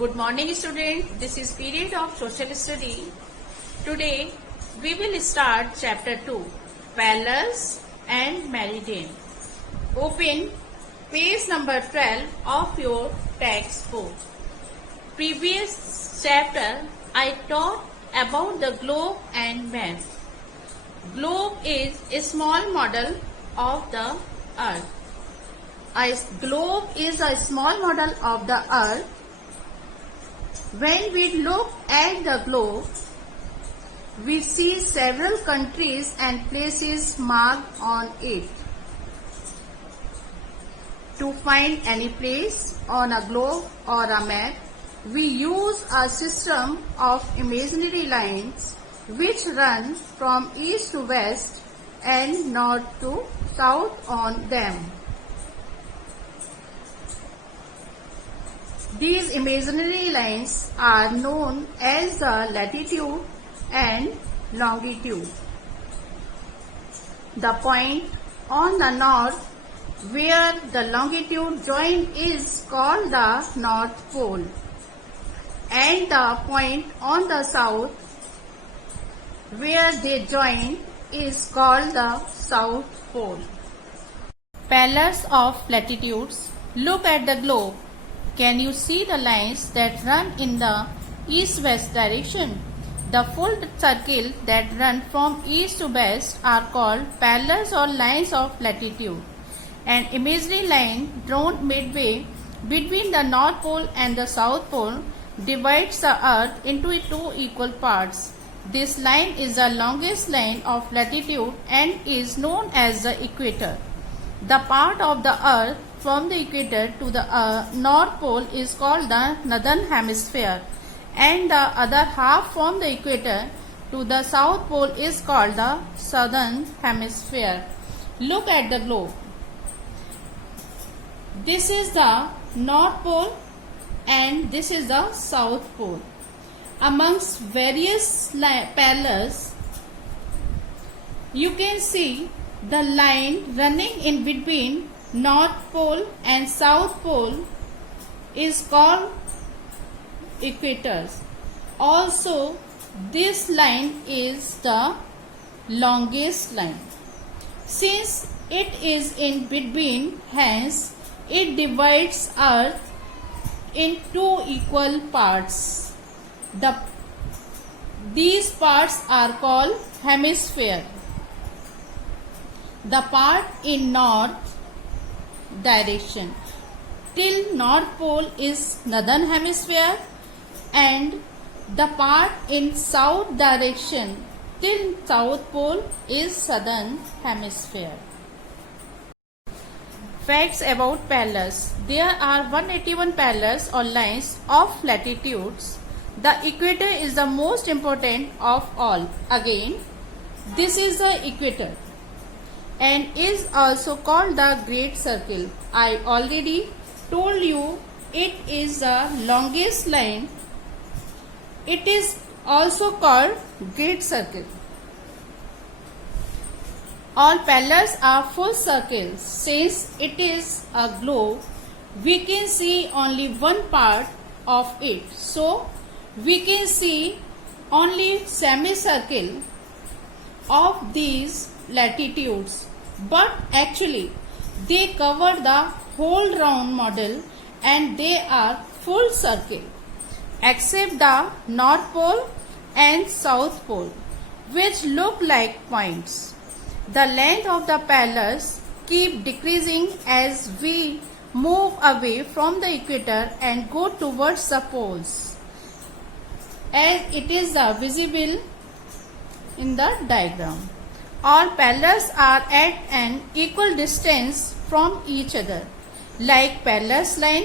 Good morning students, this is period of social study. Today we will start chapter 2, Palace and Meridian. Open page number 12 of your textbook. Previous chapter I taught about the globe and map. Globe is a small model of the earth. A globe is a small model of the earth. When we look at the globe, we see several countries and places marked on it. To find any place on a globe or a map, we use a system of imaginary lines which run from east to west and north to south on them. These imaginary lines are known as the latitude and longitude. The point on the north where the longitude join is called the North Pole, and the point on the south where they join is called the South Pole. Pairs of latitudes. Look at the globe. Can you see the lines that run in the east-west direction? The full circle that run from east to west are called parallels or lines of latitude. An imaginary line drawn midway between the North Pole and the South Pole divides the earth into two equal parts. This line is the longest line of latitude and is known as the equator. The part of the earth from the equator to the North Pole is called the northern hemisphere, and the other half from the equator to the South Pole is called the southern hemisphere. Look at the globe. This is the North Pole and this is the South Pole. Amongst various parallels, you can see the line running in between North Pole and South Pole is called equators. Also, this line is the longest line. Since it is in between, hence it divides earth in two equal parts. These parts are called hemisphere. The part in north direction till North Pole is northern hemisphere, and the part in south direction till South Pole is southern hemisphere. Facts about parallels. There are 181 parallels or lines of latitudes. The equator is the most important of all. Again, this is the equator and is also called the Great Circle. I already told you it is the longest line. It is also called Great Circle. All parallels are full circles. Since it is a globe, we can see only one part of it. So, we can see only semicircle of these latitudes. But actually, they cover the whole round model and they are full circle, except the North Pole and South Pole, which look like points. The length of the parallels keep decreasing as we move away from the equator and go towards the poles, as it is visible in the diagram. All parallels are at an equal distance from each other, like parallels line.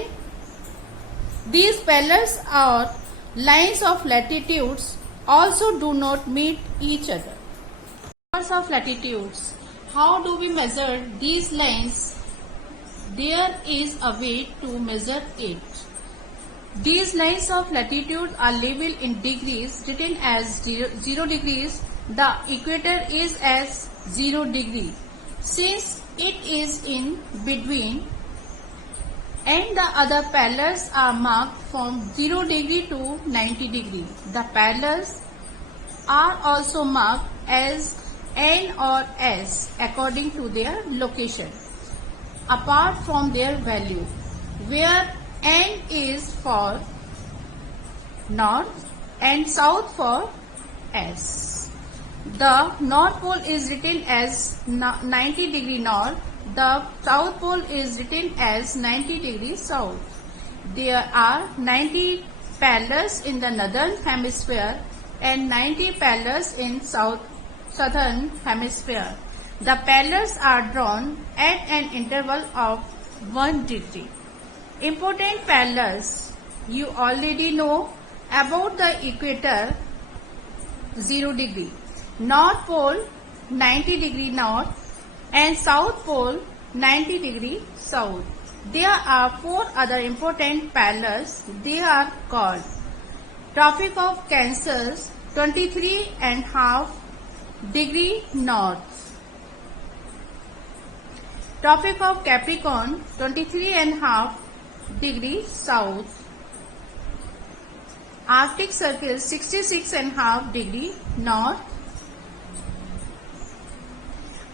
These parallels or lines of latitudes also do not meet each other. Numbers of latitudes. How do we measure these lines? There is a way to measure it. These lines of latitude are labeled in degrees, written as 0 degrees. The equator is as 0 degree. Since it is in between and the other parallels are marked from 0 degree to 90 degree. The parallels are also marked as N or S according to their location, apart from their value, where N is for north and south for S. The North Pole is written as 90 degree north. The South Pole is written as 90 degree south. There are 90 parallels in the northern hemisphere and 90 parallels in southern hemisphere. The parallels are drawn at an interval of 1 degree. Important parallels. You already know about the equator 0 degree. North Pole 90 degree north and South Pole 90 degree south. There are 4 other important parallels. They are called Tropic of Cancer 23.5 degree north, Tropic of Capricorn 23.5 degree south, Arctic Circle 66.5 degree north,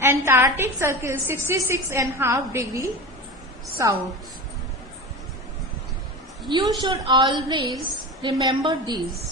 Antarctic Circle 66.5 degree south. You should always remember these.